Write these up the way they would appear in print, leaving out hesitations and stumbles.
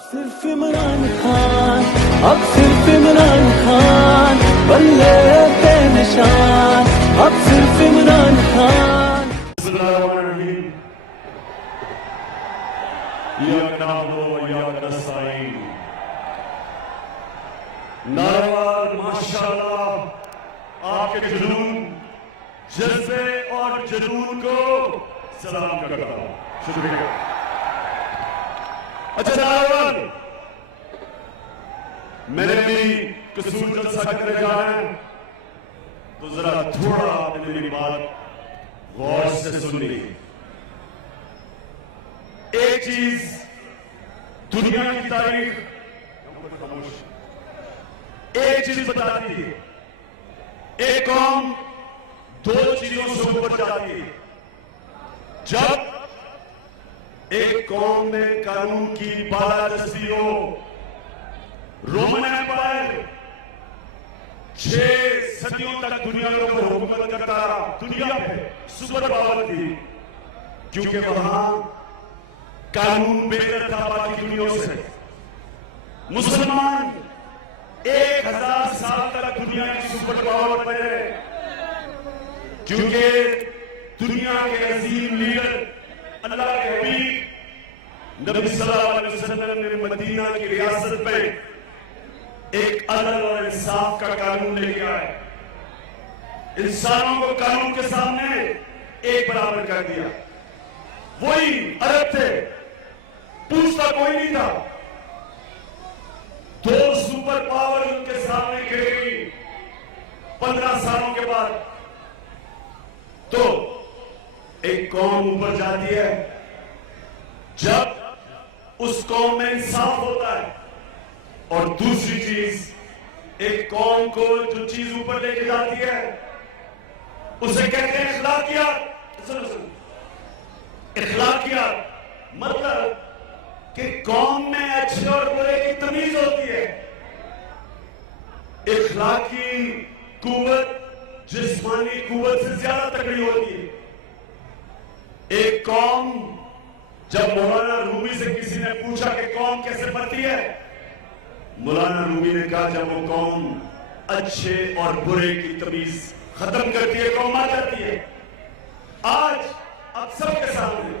सिर्फ इमरान खान, अब सिर्फ इमरान खान, बल्ले पे निशान, अब सिर्फ इमरान खान। नारावार माशाल्लाह, आपके जुनून, जज्बे और जुनून को सलाम करता हूं। शुक्रिया। अच्छा नारावार, मैंने भी कसूर जलसा करने जा रहे हैं, तो जरा थोड़ा आपने मेरी बात गौर से सुनी। एक चीज दुनिया की तारीख एक चीज बताती है, एक कौम दो चीजों से ऊपर जाती है। जब एक कौम में कानून की बालादस्ती हो, रोमन एम्पायर 6 सदियों तक दुनिया के ऊपर हुकूमत करता रहा, दुनिया पे सुपर पावर थी, क्योंकि वहां कानून बेहतर था बाकी दुनिया से। मुसलमान 1000 साल तक दुनिया की सुपर पावर बने, क्योंकि दुनिया के अजीम लीडर अल्लाह के हबीब नबी सल्लल्लाहु अलैहि वसल्लम ने मदीना की रियासत में एक अदल और इंसाफ का कानून लेके आए। इंसानों को कानून के सामने एक बराबर कर दिया। वही अरब थे, पूछता कोई नहीं था। 2 सुपर पावर उनके सामने गिरेगी 15 सालों के बाद, तो एक कौम ऊपर जाती है जब उस कौम में इंसाफ होता है। और दूसरी चीज, एक कौम को जो चीज ऊपर लेके जाती है उसे कहते हैं इखलाकियात। इखलाकियात मतलब कि कौम में अच्छे और बुरे की तमीज होती है। इखलाकी कुव्वत जिस्मानी कुव्वत से ज्यादा तगड़ी होती है। एक कौम, जब मौलाना रूमी से किसी ने पूछा कि कौम कैसे बनती है, मौलाना रूमी ने कहा जब वो कौम अच्छे और बुरे की तमीज खत्म करती है, कौम आ जाती है। आज अब सबके सामने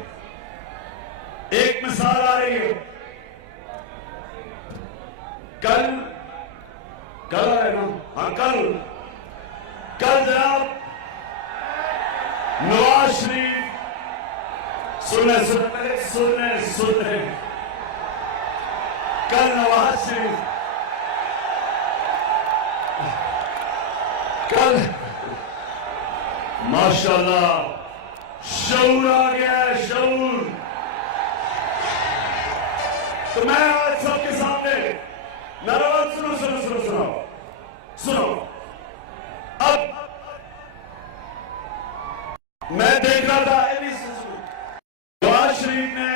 एक मिसाल आ रही है। कल है ना? हाँ, कल जनाब नवाज शरीफ, सुनने कल नवाज शरीफ, कल माशाल्लाह शऊर आ गया है, शऊर। तो मैं आज सबके सामने नारावार, सुनो। अब मैं देख रहा था नवाज शरीफ ने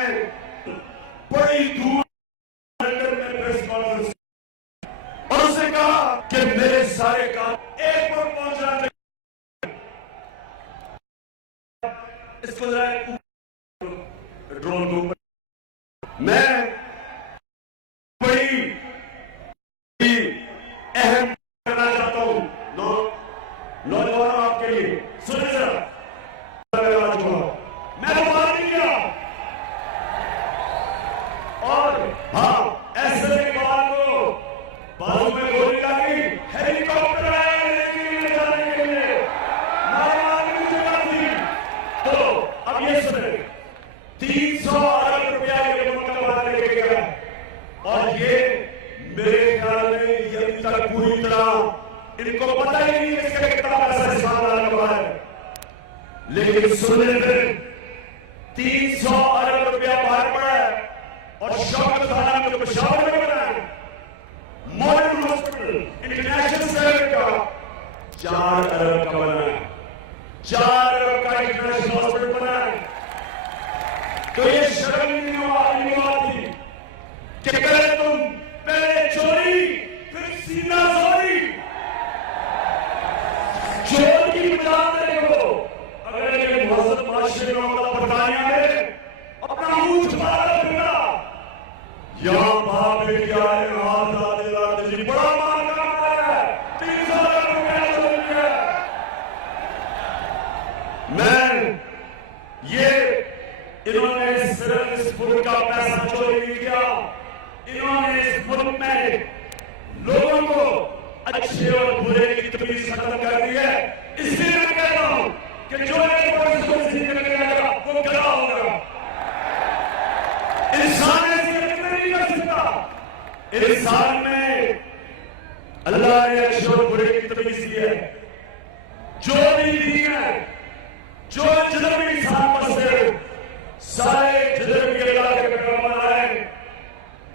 बड़ी दूर में प्रेस कॉन्फ्रेंस और उसने कहा कि मेरे सारे काम एक पर पहुंचना चाहिए। इसको ड्रोन को मैं बड़ी अहम करना चाहता हूं नौजवानों आपके लिए। सुनिए जरा, मैं बात नहीं किया। और हाँ, ऐसे के बाद को बाजू में गोली लगी, हेलीकॉप्टर आया लेके जाने के लिए, नारावार जगह थी। तो अब ये सुने, 300 अरब रुपया ये मुल्क बनाने के गया। और ये मेरे ख्याल में ये अभी तक पूरी तरह इनको पता ही नहीं है इसका कितना पैसा इस्तेमाल हुआ है। लेकिन सुनने में 300 अरब रुपया बाहर पड़ा है और शौकत खाना में पेशावर में बना है। मॉडर्न हॉस्पिटल इंटरनेशनल स्टैंडर्ड का 4 अरब का बना है, 4 अरब का इंटरनेशनल हॉस्पिटल बना है। तो ये शर्म नहीं आती कि पहले तुम पहले चोरी फिर सीना चोरी, चोर की बजा देखो। अगर ये महजब माशरे में बरतानिया में अपना मुंह छुपा रखा, जहां बाप बेटी आए हाथ आते लाते जी बड़ा मान का है 3 साल रुपया मैं ये इन्होंने सिर्फ इस मुल्क का पैसा चोरी नहीं किया, इन्होंने इस मुल्क में लोगों को अच्छे और बुरे की तमीज खत्म कर दी है। इसलिए मैं कह रहा हूं कि जो एक बार इसको सीखने लगेगा वो गधा होगा। इंसान ऐसी हरकत नहीं कर सकता। इंसान में अल्लाह ने अच्छे और बुरे की तमीज दी है, जो भी दी है, जो जिधर भी इंसान बसते सारे जिधर भी अल्लाह के पैगंबर आए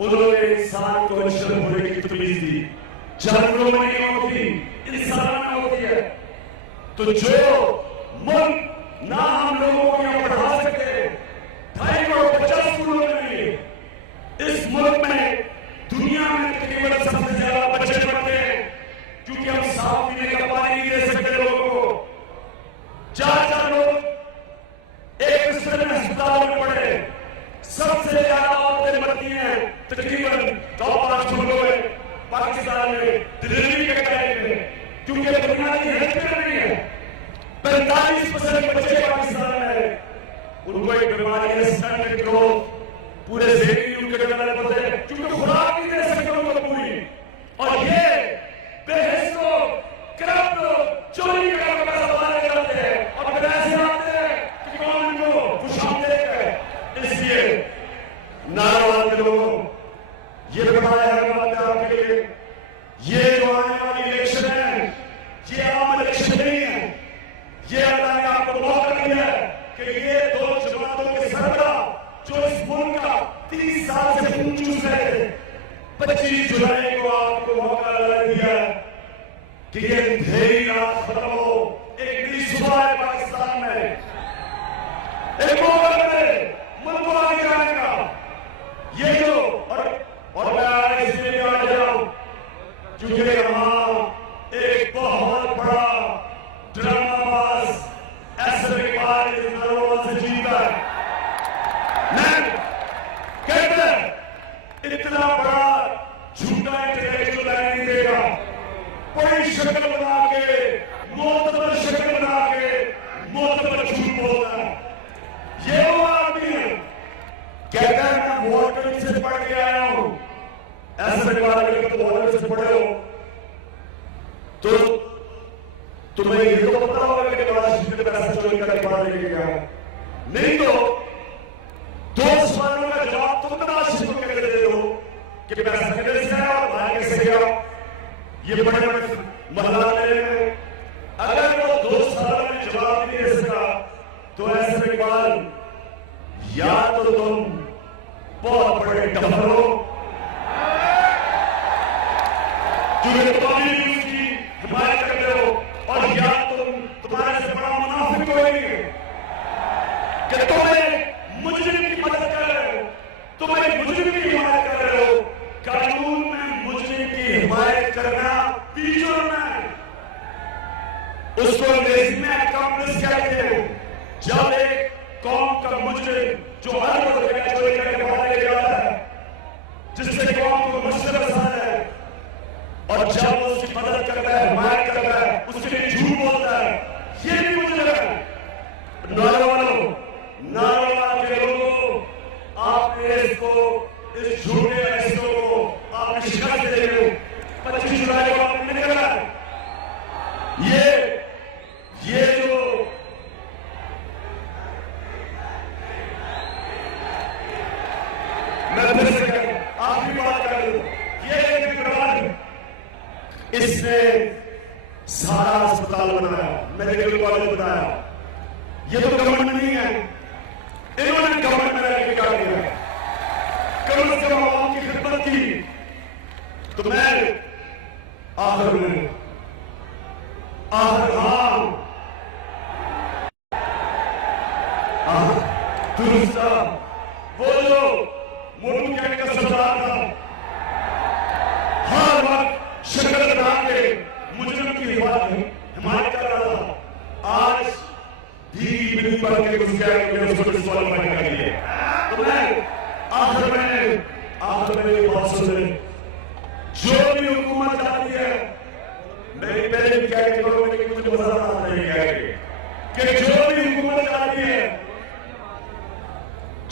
उन्होंने इंसान को अच्छे और बुरे की तमीज दी। जानवरों में नहीं होती, इंसानों में होती है। तो जो मुल्क ना हम लोगों को यहां पढ़ा सके 250 स्कूलों में भी, इस मुल्क में दुनिया में तकरीबन सबसे ज्यादा बच्चे पढ़ते हैं क्योंकि हम साफ पीने का पानी नहीं दे सकते लोगों को। 4 लोग एक दूसरे में अस्पताल में पड़े, सबसे ज्यादा औरतें मरती हैं तकरीबन टॉप 5 मुल्कों में, पाकिस्तान में डिलीवरी के टाइम में, क्योंकि बुनियादी हेल्थ नहीं है। 45% बच्चे पाकिस्तान में उनको एक बीमारी है स्टंटेड ग्रोथ, पूरे ज़हनी उनके डेवलप होते हैं क्योंकि खुराक नहीं दे सकते उनको पूरी। और ये बेहिस लोग, करप्ट लोग चोरी करके पैसा बनाने जाते हैं और फिर ऐसे आते हैं कि कौन इनको खुशामदीद है। इसलिए नारावाल के लोगों ये बताया है बात आपके लिए, ये जो आने वाली इलेक्शन है ये आम इलेक्शन नहीं है। ये अल्लाह ने आपको मौका दिया है कि ये 2 जमातों के सरबराह जो इस मुल्क का 30 साल से खून चूस रहे थे, 25 जुलाई को आपको मौका दिया है कि ये अंधेरी रात खत्म हो, एक नई सुबह है पाकिस्तान में, एक मौका मिले मुल्क को आगे जाने का। ये जो और मैं इसलिए भी आ जाऊं क्योंकि यहां एक बहुत बड़ा ड्रामाबाज ऐसे इकबाल इस नारोल से जीता है। मैं कहता है इतना बड़ा झूठा इंटेलेक्चुअल नहीं देगा, कोई शक्ल बना के मोतबर शक्ल बना के मोतबर झूठ बोलता है। ये वो आदमी है कहता है मैं वोटर से पढ़ के आया हूं, ऐसे तो वोटर से पढ़े हो तो तुम्हें ये तो पता होगा कि राष्ट्र में पैसा चोरी करके बाहर लेके गया, नहीं तो 2 सवालों का जवाब तुम राष्ट्र को कैसे दे दो कि पैसा किधर से आया और बाहर कैसे गया। ये बड़े बड़े महला में अगर वो 2 सालों में जवाब नहीं दे सका तो ऐसे इकबाल या तो तुम बहुत बड़े डफर हो क्योंकि तुम्हारी न्यूज की हिमायत करते हो, और या तुम्हारे से बड़ा मुनाफिक कोई कि तुम्हें मुजरिम की मदद कर रहे हो, तुम्हें मुजरिम की हिमायत कर रहे हो। कानून में मुजरिम की हिमायत करना जुर्म है, उसको अंग्रेजी में अकम्प्लिस कहते हैं। जब एक कौम का मुजरिम जो हर रुपये चोरी करके बाहर ले जाता है, जिससे कौम को मुश्किल आसान है, और जब वो उसकी मदद करता है, हिमायत करता है, उसके लिए झूठ बोलता है, ये भी मुजरिम है। नारावाल के लोगों, आपने इसको इस झूठे फैसलों को आपने शिकस्त दे रहे हो। 25 जुलाई को आपने निकला ये जो मैं फिर से आखिरी बात कर दूं, ये इसने सारा अस्पताल बनाया, मेडिकल कॉलेज बनाया। ये तो गवर्नमेंट नहीं है, इन्होंने गवर्नमेंट में रहकर क्या किया, कम से कम आवाम की खिदमत की। तो मैं आखिर दुरुस्त वो जो मोटू कैंट का सरदार था, हर वक्त शक्ल बना के मुजरिम की हिमायत कर रहा था। आज भी पढ़ के घुस गया उसको डिस्क्वालीफाई कर लिए। तो मैं आखिर में मेरी बात सुन ले, जो भी हुकूमत आती है, मेरी पहले भी क्या करो, लेकिन मुझे मजा आता नहीं है कि जो भी हुकूमत आती है,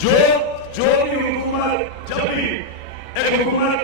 जो भी हुकूमत, जब भी एक हुकूमत